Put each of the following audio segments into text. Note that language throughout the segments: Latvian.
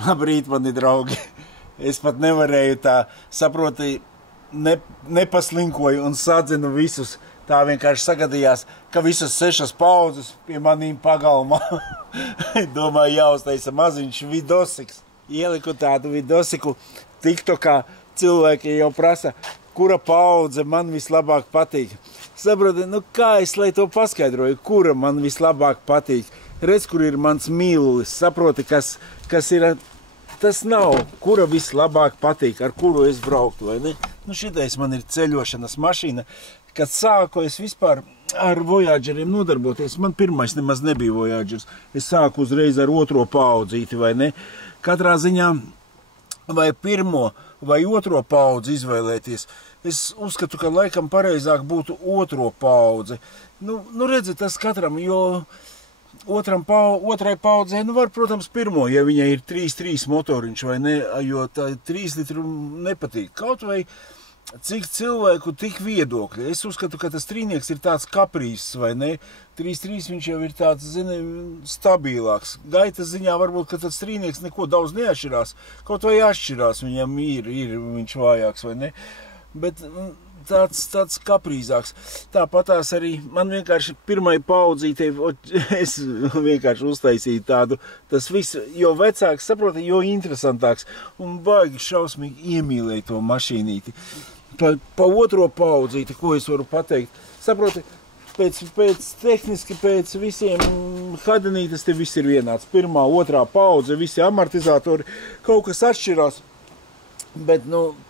Labrīt, mani draugi. Es pat nevarēju tā, saproti, nepaslinkoju un sadzinu visus. Tā vienkārši sagadījās, ka visas 6 paudzes pie manīm pagalmā. Domāju, jāuztaisa maziņš vidosiks. Ieliku tādu vidosiku TikTokā. Cilvēki jau prasa, kura paudze man vislabāk patīk. Saproti, kā es lai to paskaidroju, kura man vislabāk patīk. Redz, kur ir mans mīlulis. Saproti, kas ir, tas nav, kura vislabāk patīk, ar kuru es brauktu, vai ne? Šitais man ir ceļošanas mašīna. Kad sāku es vispār ar Voyageriem nodarboties, man pirmais nemaz nebija Voyagers. Es sāku uzreiz ar 2. paudzīti, vai ne? Katrā ziņā vai 1. vai 2. paudzi izvēlēties. Es uzskatu, ka laikam pareizāk būtu 2. paudze. Redzi, tas katram, jo otrai paudzē, var, protams, 1, ja viņai ir 3.3 motoriņš, vai ne, jo tā 3 litru nepatīk. Kaut vai cik cilvēku, tik viedokļi. Es uzskatu, ka tas trīnieks ir tāds kaprīzs, vai ne? 3.3 viņš jau ir tāds, stabilāks. Gaitas ziņā varbūt, ka tas trīnieks neko daudz neatšķirās. Kaut vai atšķirās, viņam ir viņš vājāks, vai ne? Bet tāds kaprīzāks. Tāpatās arī man vienkārši 1. paudzītei, es vienkārši uztaisīju tādu, tas viss, jo vecāks, saproti, jo interesantāks. Un baigi šausmīgi iemīlēju to mašīnīti. Pa 2. paudzīti, ko es varu pateikt? Saproti, tehniski pēc visiem hadenītes te viss ir vienāds. 1., 2. paudze, visi amortizatori, kaut kas atšķirās, bet,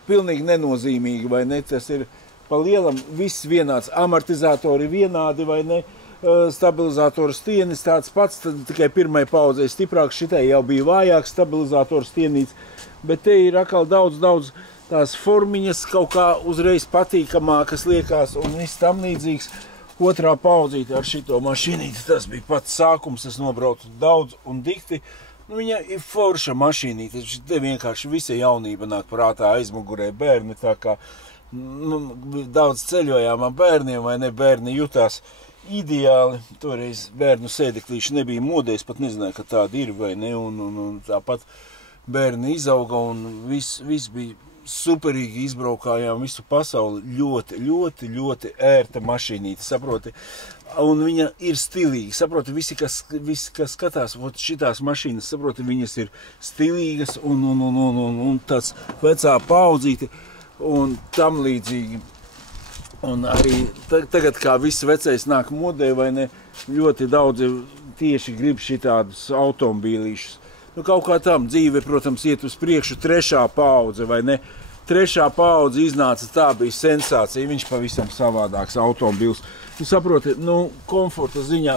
pilnīgi nenozīmīgi, vai ne? Tas ir pa lielam viss vienāds. Amortizatori vienādi, vai ne? Stabilizatoru stienis tāds pats, tikai 1. paudzē stiprāks, šitai jau bija vājāks stabilizatoru stienīts, bet te ir atkal daudz tās formiņas kaut kā uzreiz patīkamākas liekas un viss tam līdzīgs. 2. paudzīte ar šito mašīnīti, tas bija pats sākums, es nobraucu daudz un dikti. Viņa ir forša mašīnīte, te vienkārši visa jaunība nāk prātā, aizmugurē bērni, tā kā daudz ceļojām ar bērniem, vai ne, bērni jutās ideāli. Toreiz bērnu sēdeklīši nebija modē, es pat nezināju, ka tāda ir, vai ne, un tāpat bērni izauga un viss bija superīgi, izbraukājām visu pasauli, ļoti ērta mašīnīte, saproti, un viņa ir stilīga, saproti, visi, kas skatās, šitās mašīnas, saproti, viņas ir stilīgas un tāds vecā paudzīte un tam līdzīgi. Un arī tagad, kā viss vecais nāk modē, vai ne, ļoti daudzi tieši grib šitādus automobīlīšus. Kaut kā tam dzīve, protams, iet uz priekšu. 3. paudze, vai ne? 3. paudze iznāca, tā bija sensācija, viņš pavisam savādāks automobils. Saproti, komforta ziņā,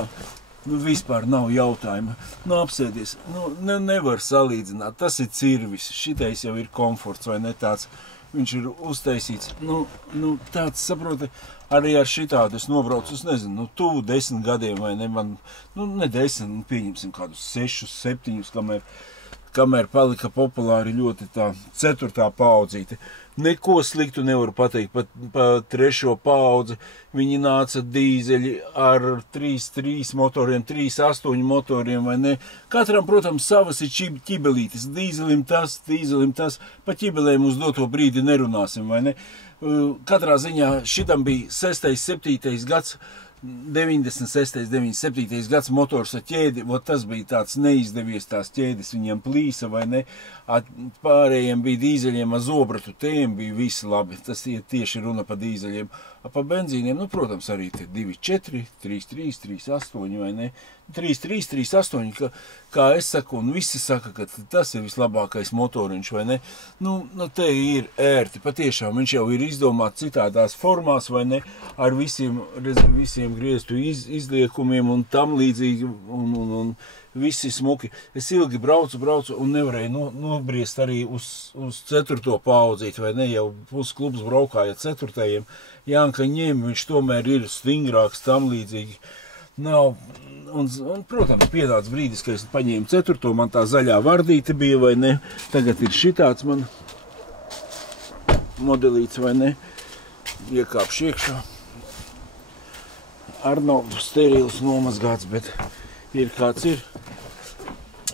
vispār nav jautājuma. Apsēdies, nevar salīdzināt, tas ir cirvis, šitais jau ir komforts, vai ne tāds, viņš ir uztaisīts. Tāds, saproti, arī ar šitādu es nobraucu, es nezinu, tuvu 10 gadiem, vai ne, man, ne 10, pieņemsim kādus 6, 7, kamēr palika populāri ļoti tā 4. paudzīte. Neko sliktu nevaru pateikt, pa 3. paudzi viņi nāca dīzeļi ar 3.3 motoriem, 3.8 motoriem, vai ne? Katram, protams, savas ir ķibelītes, dīzelim tas, pa ķibelēm uz doto brīdi nerunāsim, vai ne? Katrā ziņā šitam bija 6., 7. gads, 96. 97. gads motors ar ķēdi, tas bija tāds neizdevies, tās ķēdes viņiem plīsa, vai ne? Pārējiem bija dīzeļiem ar zobratu, tiem bija visi labi, tas tieši runa pa dīzeļiem. Pa benzīniem, protams, arī te 2.4, 3.3, 3.8, vai ne? 3.3, 3.8, kā es saku, un visi saka, ka tas ir vislabākais motoriņš, vai ne? Te ir ērti, patiešām, viņš jau ir izdomāts citādās formās, vai ne? Ar visiem grieztu izliekumiem un tam līdzīgi, un visi smuki. Es ilgi braucu un nevarēju nobriest arī uz 4. paudzīt, vai ne, jau pusklubs braukāja 4. Janka ņēma, viņš tomēr ir stingrāks, tam līdzīgi. Nav, un protams, piedāts brīdis, ka es paņēmu 4. man tā zaļā vardīte bija, vai ne, tagad ir šitāds man modelīts, vai ne, iekāpšu iekšā. Ar nav sterils nomazgāts, bet ir kāds ir.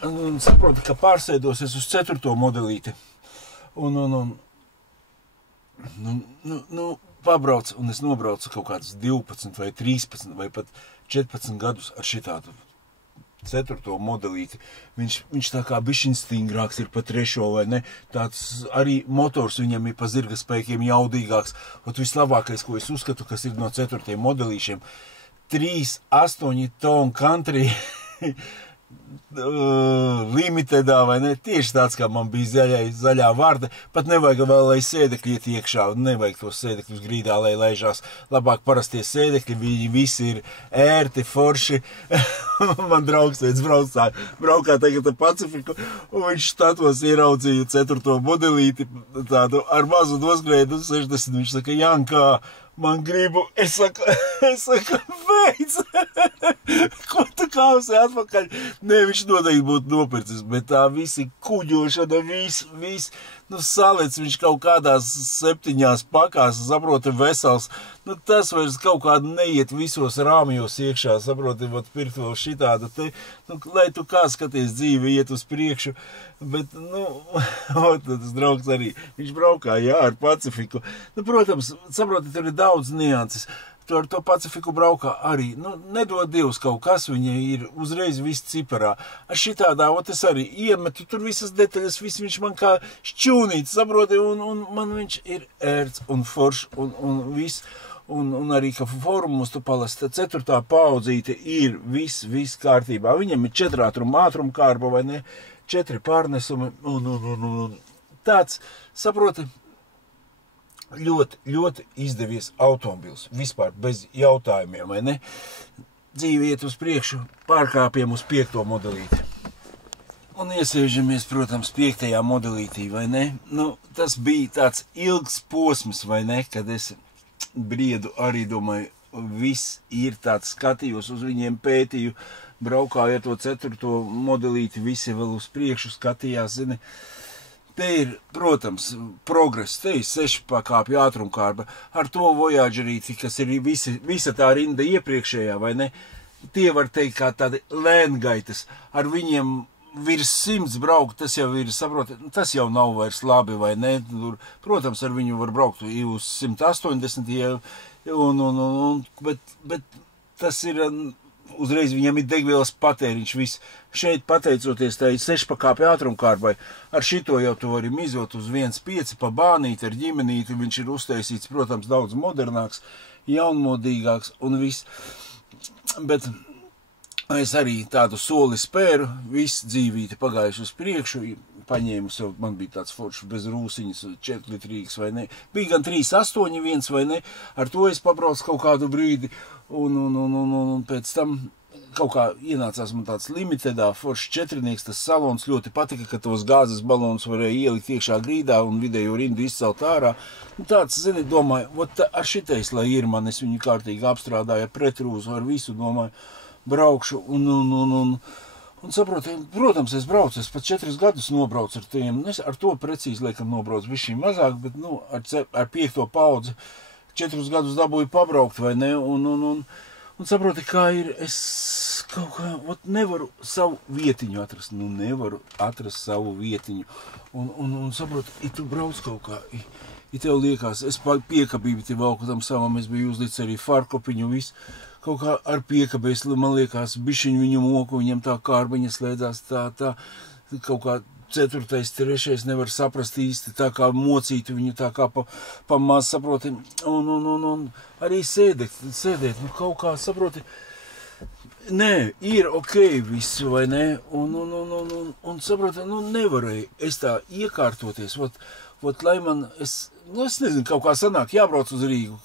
un saproti, ka pārsēdosies uz 4. modelīti. Pabrauc, un es nobraucu kaut kāds 12 vai 13 vai pat 14 gadus ar šitādu 4. modelīti. Viņš tā kā bišķiņ stingrāks ir pa 3. vai ne? Tāds arī motors viņam ir pa zirga spēkiem jaudīgāks. Ot vislabākais, ko es uzskatu, kas ir no 4. modelīšiem, 3.8 tonu country limitedā, vai ne? Tieši tāds, kā man bija zaļā vārda. Pat nevajag vēl, lai sēdekļi iet iekšā, nevajag tos sēdekļus grīdā, lai laižās. Labāk parastie sēdekļi, viņi visi ir ērti, forši. Man draugs teica, braukā tagad ar Pacifiku, un viņš statos ieraudzīja 4. modelīti, tādu ar mazu noskrēdu 60. Viņš saka, Jankā, man gribu, es saku, veids, ko tu kāpsi atpakaļ? Nē, viņš noteikti būtu nopircis, bet tā visi kuģošana, viss, salec viņš kaut kādās 7 pakās, saproti, vesels. Tas vairs kaut kādu neiet visos rāmjos iekšā, saproti, pirkt vēl šitādu te, lai tu kā skaties dzīvi iet uz priekšu, bet, tas draugs arī, viņš braukā, ar Pacifiku. Protams, saproti, tur ir daudz nianses. Tu ar to Pacifiku braukā arī, nedod Dievs kaut kas, viņa ir uzreiz viss ciparā. Ar šitādā, es arī iemetu, tur visas detaļas, viņš man kā šķūnīts, saproti, un man viņš ir ērts un foršs un viss. Un arī, ka formumus tu palasi, 4. paudzīte ir viss kārtībā. Viņam ir 4 ātruma kārba, vai ne? 4 pārnesumi, un tāds, saproti, ļoti izdevies automobils, vispār bez jautājumiem, vai ne? Dzīve iet uz priekšu, pārkāpjam uz 5. modelīti. Un iesēžamies, protams, 5. modelītī, vai ne? Tas bija tāds ilgs posms, vai ne, kad es briedu arī domāju, viss ir tāds, skatījos uz viņiem, pētīju, braukāju ar to 4. modelīti, visi vēl uz priekšu skatījās, zini. Te ir, protams, progress, te ir 6 pakāpju ātrumkārba, ar to Voyagerīti, kas ir visa tā rinda iepriekšējā, vai ne? Tie var teikt kā tādi lēngaitas, ar viņiem virs 100 braukt, tas jau ir, saproti, tas jau nav vairs labi, vai ne? Protams, ar viņu var braukt uz 180, bet tas ir, uzreiz viņam ir degvielas patēriņš viss. Šeit, pateicoties tai 6 pakāpju ātrumkārbai, ar šito jau tu vari mizot uz 1.5 pa bānīti, ar ģimenīti, viņš ir uztaisīts, protams, daudz modernāks, jaunmodīgāks un viss. Bet es arī tādu soli spēru, viss dzīvīti pagājuši uz priekšu, paņēmu sev, man bija tāds foršs bez rūsiņas, 4 litrīgs vai ne, bija gan 3.8 vai ne, ar to es pabraucu kaut kādu brīdi, un pēc tam kaut kā ienācās man tāds limitedā, foršs 4-nieks, tas salons ļoti patika, ka tos gāzes balonus varēja ielikt iekšā grīdā un vidējo rindu izcelt ārā. Tāds, zini, domāju, ar šitais, lai ir man, es viņu kārtīgi apstrādāju ar pretrūzu, ar visu, domāju, braukšu, un saproti, protams, es braucu, es pat 4 gadus nobraucu ar tiem, ar to precīzi, laikam, nobraucu bišķi mazāk, bet, ar 5. paudzi 4 gadus dabūju pabraukt, vai ne, un saproti, kā ir, es kaut kā, nevaru savu vietiņu atrast, nevaru atrast savu vietiņu, un saproti, tu brauc kaut kā, tev liekas, es piekabību te valku tam savam, es biju uzlicis arī farkopiņu, visu, kaut kā ar piekabēs, man liekas, bišķiņu viņu moku, viņam tā kārbiņa slēdzās tā, kaut kā 4., 3. nevar saprast īsti, tā kā mocītu viņu, tā kā pa maz, saproti, un arī sēdēt, kaut kā, saproti, nē, ir visu, vai ne, un saproti, nevarēju es tā iekārtoties, lai man, es nezinu, kaut kā sanāk, jābrauc uz Rīgu,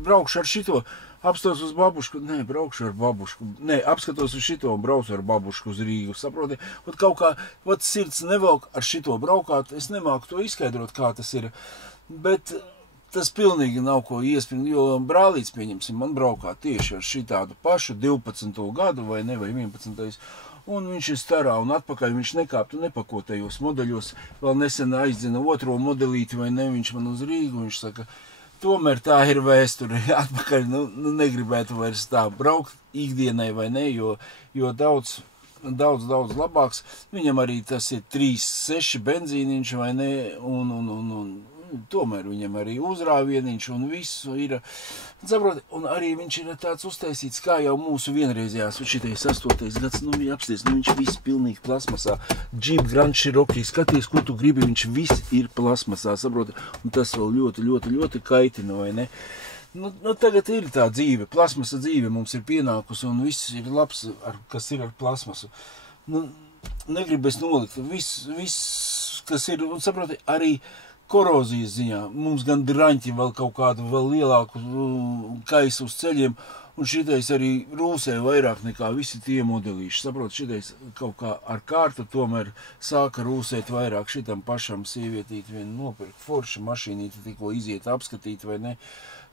braukšu ar šito, apstos uz babušku, braukšu ar babušku, apskatos uz šito un braucu ar babušku uz Rīgu, saproti, kaut kā, sirds nevelk ar šito braukāt, es nemāku to izskaidrot, kā tas ir, bet tas pilnīgi nav ko iespringt, jo brālīts, pieņemsim, man braukā tieši ar šitādu pašu 12. gadu vai 11. Un viņš ir starā un atpakaļ, viņš nekāptu nepakotajos modeļos, vēl nesen aizdzina 2. modelīti vai ne, viņš man uz Rīgu, viņš saka, tomēr tā ir vēsture, atpakaļ, negribētu vairs tā braukt ikdienai vai ne, jo daudz daudz labāks. Viņam arī tas ir 3.6 benzīniņš, vai ne, un tomēr viņam arī uzrāvieniņš un visu ir, saproti, un arī viņš ir tāds uztaisīts, kā jau mūsu vienreizējās, šitais 8. gads, apsties, viņš viss pilnīgi plasmasā. Jeep Grand Cherokee, skaties, ko tu gribi, viņš viss ir plasmasā, saproti, un tas vēl ļoti kaitina, vai ne? Tagad ir tā dzīve, plasmasa dzīve mums ir pienākusi, un viss ir labs, kas ir ar plasmasu. Negribas nolikt, viss, kas ir, un saproti, arī korozijas ziņā. Mums gan draņķi vēl kaut kādu vēl lielāku kaisu uz ceļiem, un šitais arī rūsē vairāk nekā visi tie modelīši. Saprot, šitais kaut kā ar kārtu tomēr sāka rūsēt vairāk. Šitam pašam sievietīt vien nopirkt forša mašīnīti, tikko iziet apskatīt, vai ne.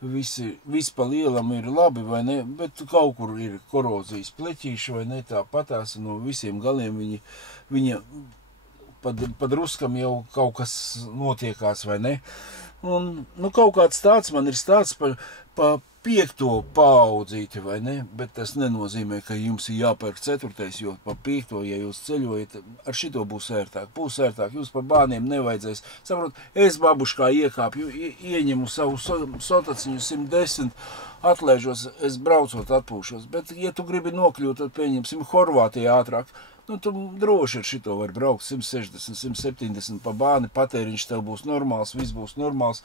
Viss pa lielam ir labi, vai ne, bet kaut kur ir korozijas pleķīši, vai ne, tāpatās no visiem galiem viņa padruskam jau kaut kas notiekās, vai ne. Un, kaut kāds tāds man ir stāsts pa 5. paudzīti, vai ne, bet tas nenozīmē, ka jums ir jāpērk 4, jo pa 5, ja jūs ceļojat, ar šito būs ērtāk, jūs pa bāniem nevajadzēs. Saprot, es babuškā iekāpju, ieņemu savu sotaciņu 110, atlēžos, es braucot atpūšos, bet, ja tu gribi nokļūt, tad pieņemsim Horvātijā ātrāk, tu droši ar šito var braukt 160, 170 pa bāni, patēriņš tev būs normāls, viss būs normāls.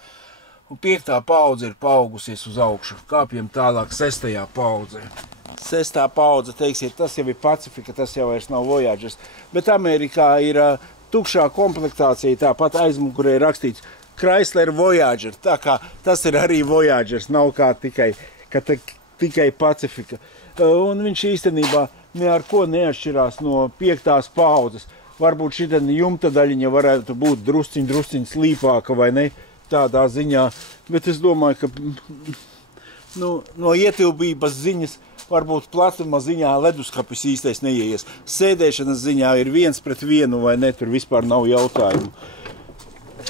Un 5. paudze ir paaugusies uz augšu. Kāpjam tālāk 6. paudzē. 6. paudze, teiksiet, tas jau ir Pacifica, tas jau vairs nav Voyagers. Bet Amerikā ir tukšā komplektācija, tāpat aizmugurē rakstīts Chrysler Voyager. Tā kā tas ir arī Voyagers, nav kā tikai Pacifica. Un viņš īstenībā ne ar ko neatšķirās no 5. paudzes. Varbūt šī jumta daļiņa varētu būt drusciņ slīpāka vai ne. Tādā ziņā, bet es domāju, ka no ietilpības ziņas varbūt platuma ziņā leduskapis īstais neieies. Sēdēšanas ziņā ir 1:1 vai ne, tur vispār nav jautājumu.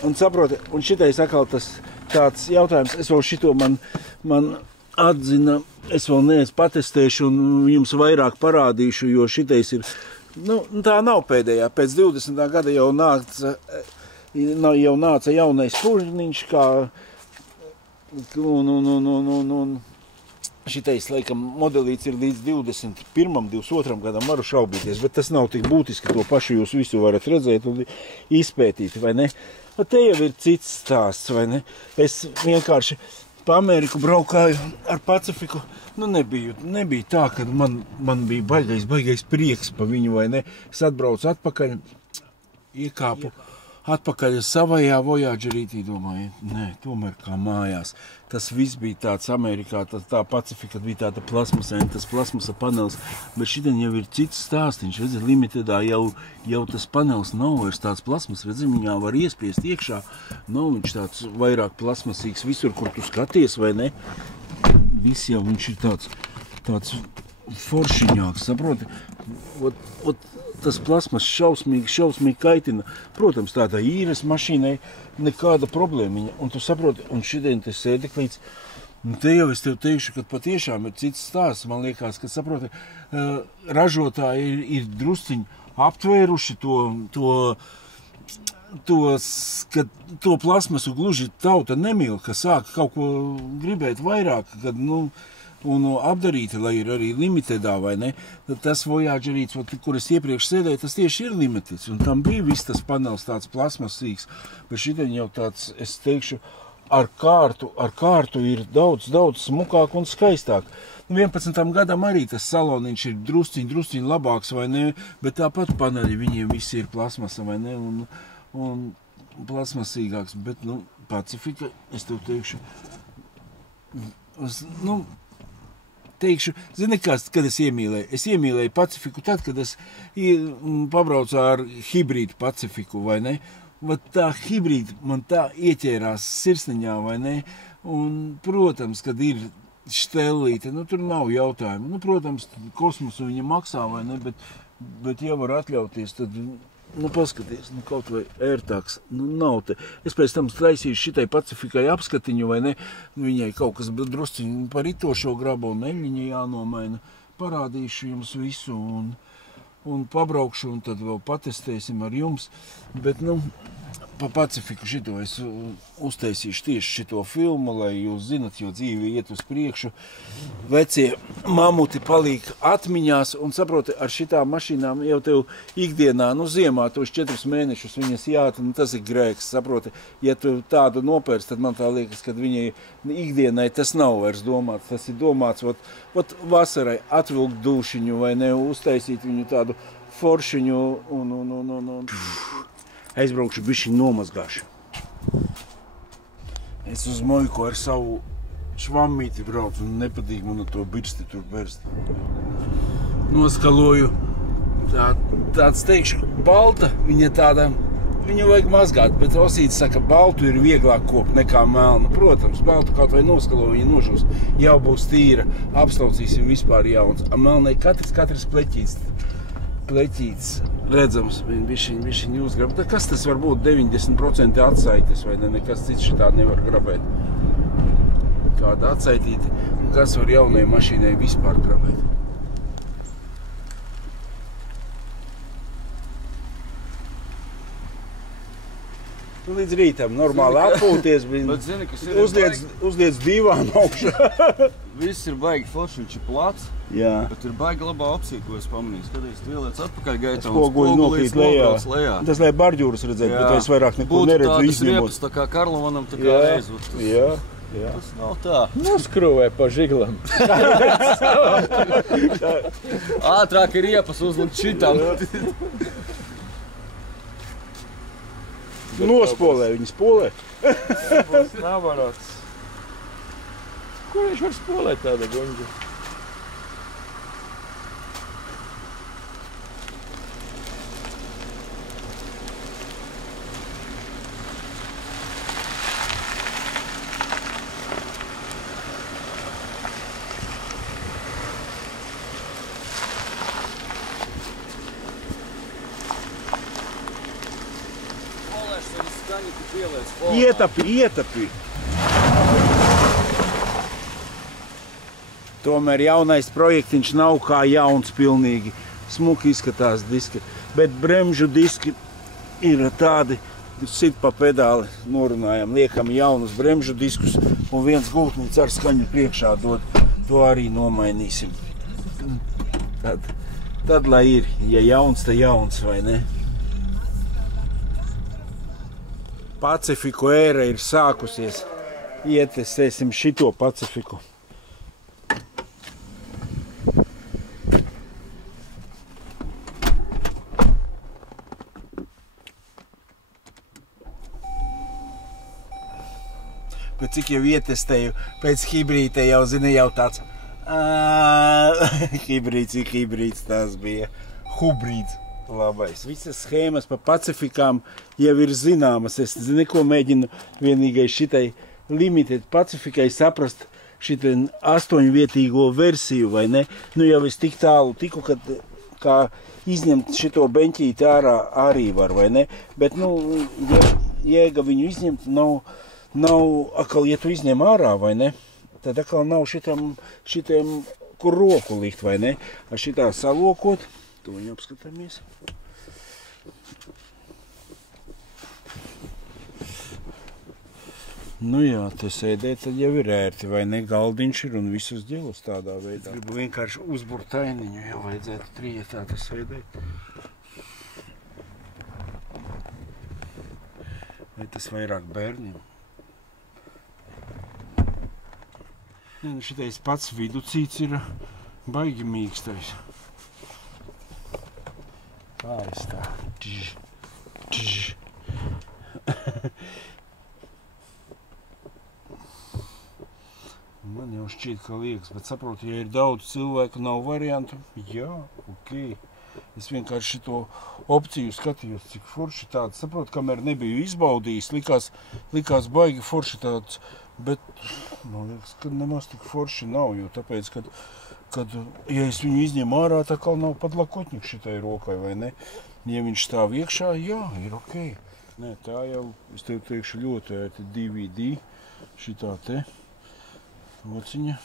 Un saproti, un šitais atkal tas tāds jautājums, es vēl šito man atzina, es vēl neesmu patestēšu un jums vairāk parādīšu, jo šitais ir, tā nav pēdējā, pēc 20. gada jau nāca jaunais pužniņš, kā un šitais, laikam, modelīts ir līdz 21. 22. gadam, varu šaubīties, bet tas nav tik būtiski, to pašu jūs visu varat redzēt un izpētīt, vai ne? Bet te jau ir cits stāsts, vai ne? Es vienkārši pa Ameriku braukāju ar Pacifiku, nebija tā, ka man bija baigais prieks pa viņu, vai ne? Es atbraucu atpakaļ, iekāpu atpakaļ savajā Voyagerītī, domāju, nē, tomēr kā mājās. Tas viss bija tāds Amerikā, tā Pacifika bija tāda plasmasēna, tas plasmasa panels, bet šitien jau ir cits stāstiņš, redzi, Limitedā jau tas panels nav vairs tāds plasmas, redzi, viņā var iespiest iekšā, nav viņš tāds vairāk plasmasīgs visur, kur tu skaties, vai ne? Viss jau viņš ir tāds foršiņāks, saproti? Tas plasmas šausmīgi kaitina. Protams, tādā īres mašīnai nekāda problēmiņa. Un tu saproti, un šodien te sēdeklīts, te jau es tev teikšu, ka patiešām ir cits stāsts. Man liekas, ka saproti, ražotāji ir drusciņi aptvēruši to plasmasu gluži tauta nemīl, ka sāk kaut ko gribēt vairāk, kad, un apdarīti, lai ir arī Limitedā, vai ne? Tas Voyagerīts, kur es iepriekš sēdēju, tas tieši ir Limiteds, un tam bija viss tas panels tāds plasmasīgs, bet šitien jau tāds, es teikšu, ar kārtu ir daudz smukāk un skaistāk. 11. gadam arī tas saloniņš ir drusciņ labāks, vai ne? Bet tāpat paneļi viņiem visi ir plasmasa, vai ne? Un plasmasīgāks, bet, Pacifika, es tev teikšu, zini, kad es iemīlēju? Es iemīlēju Pacifiku tad, kad es pabraucu ar hibrīdu Pacifiku, vai ne? Tā hibrīda man tā ieķērās sirsniņā, vai ne? Un, protams, kad ir štelīte, tur nav jautājumu. Protams, kosmosu viņa maksā, vai ne? Bet ja var atļauties, tad, paskaties, kaut vai ērtāks, nav te. Es pēc tam taisīšu šitai Pacifikai apskatiņu, vai ne? Viņai kaut kas drusciņi par ritošo grabu un eļļiņu jānomaina. Parādīšu jums visu un pabraukšu, un tad vēl patestēsim ar jums. Bet, nu, pa Pacifiku šito es uztaisīšu tieši šito filmu, lai jūs zinat, jo dzīve iet uz priekšu. Vecie mamuti paliek atmiņās, un saproti, ar šitām mašīnām jau tev ikdienā, nu, ziemā tos 4 mēnešus viņas jāta, nu, tas ir grēks, saproti. Ja tu tādu nopērts, tad man tā liekas, ka viņai ikdienai tas nav vairs domāts. Tas ir domāts, ot vasarai atvilkt dūšiņu vai ne, uztaisīt viņu tādu foršiņu un aizbraukšu bišķiņ nomazgāšu. Es uz Mojko ar savu švammīti braucu un nepatīk man to birsti tur berst. Noskaloju. Tāds teikšu, balta, viņa tāda, viņu vajag mazgāt, bet Osīts saka, baltu ir vieglāk kopt nekā melnu. Protams, baltu kaut vai noskalo, viņa nožūs, jau būs tīra, apslaucīsim vispār jauns. A melnai katrs pleķīts redzams, bišķiņ uzgrab. Kas tas var būt? 90% atsaites, vai ne? Nekas cits šitā nevar grabēt. Kāda atsaitīte, kas var jaunai mašīnai vispār grabēt. Līdz rītam normāli atpūties, uzliec divām augšā. Viss ir baigi forši, viņš ir plats, bet ir baigi labā opcija, ko es pamanīju. Skaties, tu ieliec atpakaļ gaitā un spogulīs nobrauc lejā. Tas, lai barģūras redzēt, bet es vairāk neko neredzu izņemot. Būtu tādas riepas, tā kā Karlovanam, tā kā reizot. Tas nav tā. Noskrūvē pa žiglam. Ātrāk ir riepas uzlikt šitam. Nospolē, viņi spolē. Tas nav varāts. Ko viņš var spolēt tāda guņģa? Ietapi. Tomēr jaunais projektiņš nav kā jauns pilnīgi. Smuki izskatās diski, bet bremžu diski ir tādi, sit pa pedāli norunājam, liekam jaunus bremžu diskus un viens gultnīts ar skaņu priekšā dod. To arī nomainīsim. Tad lai ir, ja jauns, tad jauns, vai ne? Pacifiku ēra ir sākusies. Ietestēsim šito Pacifiku. Bet cik jau ietestēju, pēc hibrīta jau zini, jau tāds hibrīds tās bija. Hubrīds. Labais. Visas schēmas pa Pacifikām jau ir zināmas. Es neko mēģinu vienīgai šitai limited Pacifikai saprast šitai 8-vietīgo versiju, vai ne? Nu jau es tik tālu tiku, kad kā izņemt šito beņķīti ārā arī var, vai ne? Bet, nu, jēga viņu izņemt nav atkal, ja tu izņem ārā, vai ne? Tad atkal nav šitiem, kur roku likt, vai ne? Ar šitā salokot. To viņu apskatāmies. Nu jā, te sēdēt tad jau ir ērti, vai ne? Galdiņš ir un visus ģelus tādā veidā. Gribu vienkārši uzburt tainiņu, jau vajadzētu trietā tas sēdēt. Vai tas vairāk bērniem? Nu, šitais pats viducīts ir baigi mīkstais. Kā es tā? Man jau šķiet, ka liekas, bet saprotu, ja ir daudz cilvēku, nav variantu. Jā, ok. Es vienkārši šito opciju skatījos, cik forši tāds. Saprotu, kamēr nebiju izbaudījis, likās baigi forši tāds, bet man liekas, ka nemaz tik forši nav, jo tāpēc, kad ja es viņu izņemu ārā, tā kā nav pat lakotņuks šitai rokai, vai ne? Ja viņš stāv iekšā, jā, ir ok. Nē, tā jau, es tev teikšu, ļoti ērti DVD, šitā te ociņa.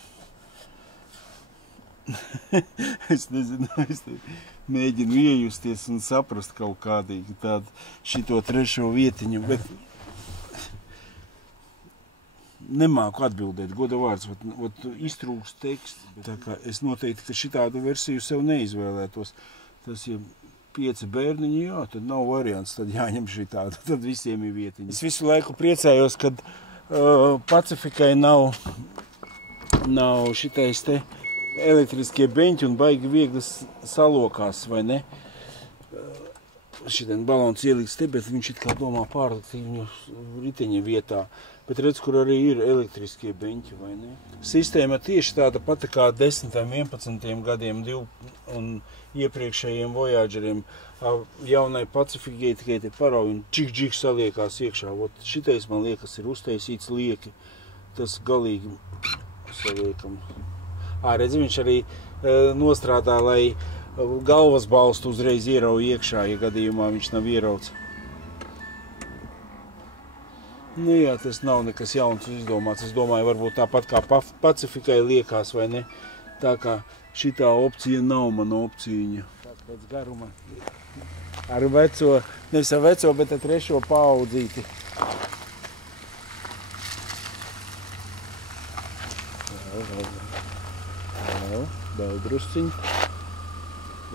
Es nezinu, es mēģinu iejusties un saprast kaut kādīgi tādu šito trešo vietiņu, bet nemāku atbildēt, goda vārds, iztrūkst teksts. Tā kā es noteikti, ka šitādu versiju sev neizvēlētos. Tas, ja 5 bērniņi, jā, tad nav variants, tad jāņem šitādu, tad visiem ir vietiņi. Es visu laiku priecājos, kad Pacifikai nav šitais te elektriskie beņķi un baigi viegli salokās, vai ne? Šitien balons ieliks te, bet viņš it kā domā pārlikt viņu riteņa vietā. Bet redz, kur arī ir elektriskie beņķi, vai ne? Sistēma tieši tāda pati kā 10, 11 gadiem un iepriekšējiem Voyageriem. Jaunai Pacifikai tikai te parauj un čik saliekās iekšā. Šitais, man liekas, ir uztaisīts lieki. Tas galīgi saliekam. Redzi, viņš arī nostrādā, lai galvas balstu uzreiz ierauj iekšā, ja gadījumā viņš nav ierauts. Nu jā, tas nav nekas jauns izdomāts. Es domāju, varbūt tāpat kā Pacifikai liekās, vai ne? Tā kā šitā opcija nav mana opcija. Pēc garuma ar veco, nevis ar veco, bet ar trešo paudzīti. Vēl drusciņ.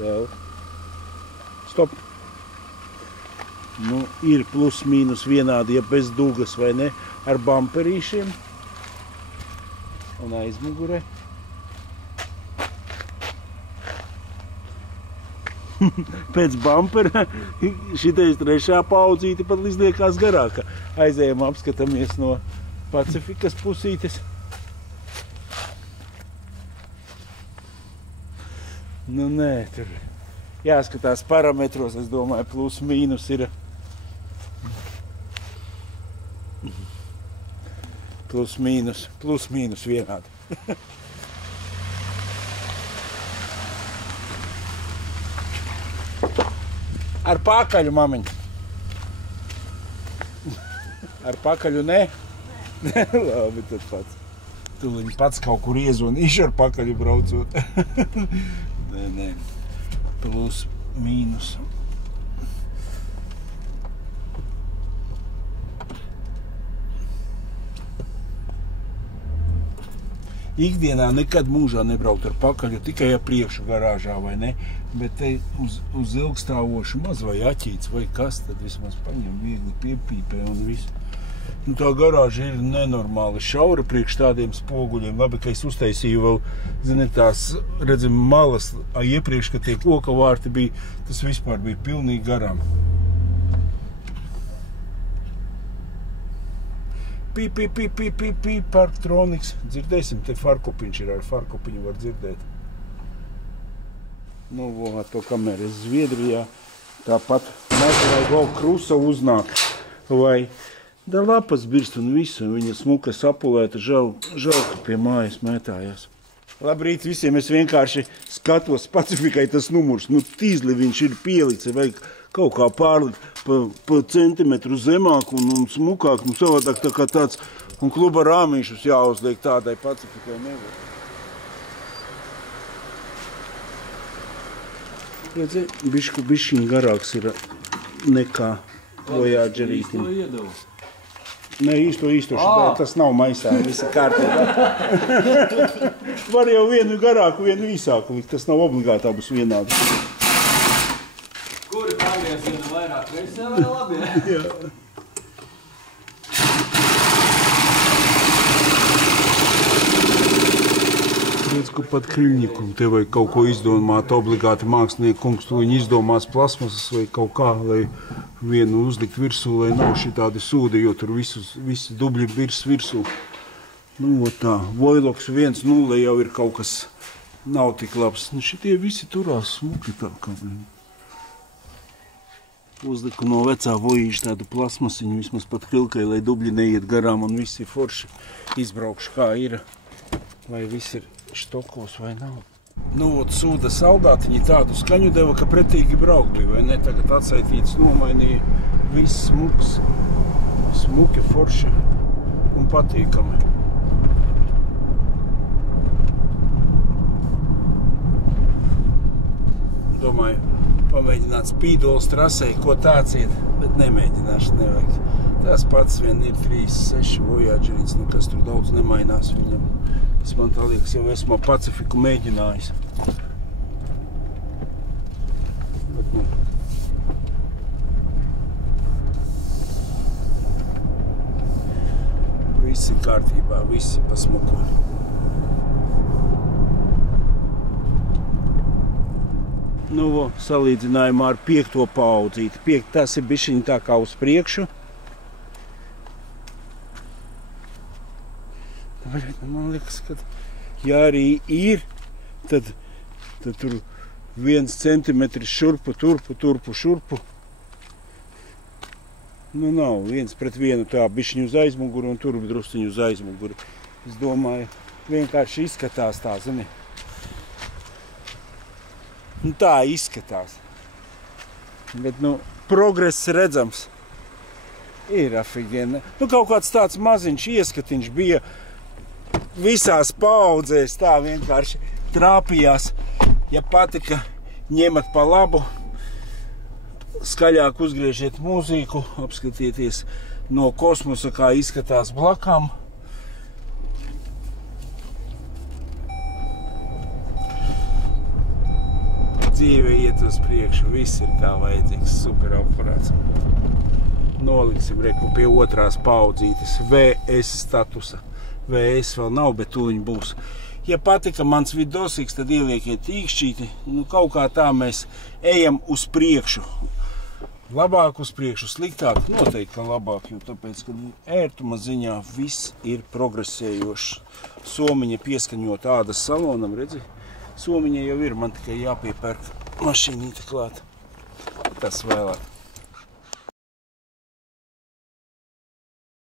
Vēl. Stop. Nu, ir plus mīnus vienādi, ja bez dugas, vai ne, ar bamperīšiem un aizmugure. Pēc bampera šitais trešā paudzīte pat izliekās garāka. Aizējam, apskatāmies no Pacifikas pusītes. Nu, nē, tur jāskatās parametros, es domāju, plus mīnus ir. Plus mīnus vienādi. Ar pakaļu, mamiņa. Ar pakaļu nē? Labi, tad pats. Tūliņ pats kaut kur iezvanīšu ar pakaļu braucot. Nē. Plus mīnus. Ikdienā nekad mūžā nebraukt ar pakaļu, tikai ar priekšu garāžā, vai ne? Bet te uz ilgstāvošu maz vai aķīts vai kas, tad vismaz paņem viegli piepīpē un visu. Nu, tā garāža ir nenormāli šaura priekš tādiem spoguļiem. Labi, ka es uztaisīju vēl, ziniet, tās, redzam, malas, iepriekš, kad tie koka vārti bija, tas vispār bija pilnīgi garām. Parktroniks. Dzirdēsim, te farkopiņš ir, ar farkopiņu var dzirdēt. Nu, to kameru Zviedrijā. Tāpat meklēja vēl krusa uznāk. Vai da lapas birst un visu. Viņa smuka sapulēta, žēl, ka pie mājas mētājās. Labrīt visiem, es vienkārši skatos Pacifikai tas numurs. Nu, tīzli viņš ir pielikts, vajag kaut kā pārlikt pa centimetru zemāk un smukāk, nu savādāk tā kā tāds, un kluba rāmīšus jāuzliek tādai Pacifikai nevar. Redzi, bišķiņ garāks ir nekā Voyagerītim. Īsto iedevu. Ne, īsto, tas nav maisā, visi kārtībā. Var jau vienu garāku, vienu īsāku likt, tas nav obligāti abus vienādi. Kuri pagrieziena vairāk reizē vai labi? Jā. Redz, ka pat Kriļņikum te vajag kaut ko izdomāt, obligāti mākslinieki kungs to viņi izdomās plasmasas vai kaut kā, lai vienu uzlikt virsū, lai nav šitādi sūdi, jo tur visi dubļi birs virsū. Nu, tā, Voiloks 1.0 jau ir kaut kas nav tik labs. Nu, šitie visi turās smuki tā kā. Uzliku no vecā Voyager tādu plasmasiņu, vismaz pat krilkai, lai dubļi neiet garām un visi forši izbraukšu kā ir. Vai viss ir štokos vai nav. Nu, sūda saldātiņi tādu skaņu deva, ka pretīgi braukt bija, vai ne? Tagad atsaitīts nomainīja. Viss smuks, smuki, forši un patīkami. domāju, pamēģināt spīdols trasē, ko tāds iet, bet nemēģināšu, nevajag. Tas pats vien ir 3-6 Voyagerins, nekas tur daudz nemainās viņam. Es man tā liekas, jau esmu Pacifiku mēģinājis. Bet, nu. Viss ir kārtībā, viss ir pa smuko. Nu, salīdzinājumā ar 5. paudzīti. Tas ir bišķiņ tā kā uz priekšu. Man liekas, ka ja arī ir, tad tur 1 centimetrs šurpu, turpu, šurpu. Nu, nav 1 pret 1 tā bišķiņu uz aizmuguru un tur drusciņu uz aizmuguru. Es domāju, vienkārši izskatās tā, zini. Nu, tā izskatās. Bet, nu, progress redzams. Ir afigēna. Nu, kaut kāds tāds maziņš ieskatiņš bija visās paaudzēs, tā vienkārši trāpījās. Ja patika, ņemat pa labu, skaļāk uzgriežiet mūziku, apskatieties no kosmosa, kā izskatās blakām. Dzīve iet uz priekšu, viss ir kā vajadzīgs, super aparāts. Noliksim reku pie 2. paudzītes VS statusa. VS vēl nav, bet tūliņ būs. Ja patika mans vidosiks, tad ieliekiet īkšķīti. Nu, kaut kā tā mēs ejam uz priekšu. Labāk uz priekšu, sliktāk noteikti, ka labāk, jo tāpēc, ka ērtuma ziņā viss ir progresējošs. Somiņa pieskaņot ādas salonam, redzi? Somiņa jau ir, man tikai jāpiepērk mašīnīte klāt. Tas vēlāk.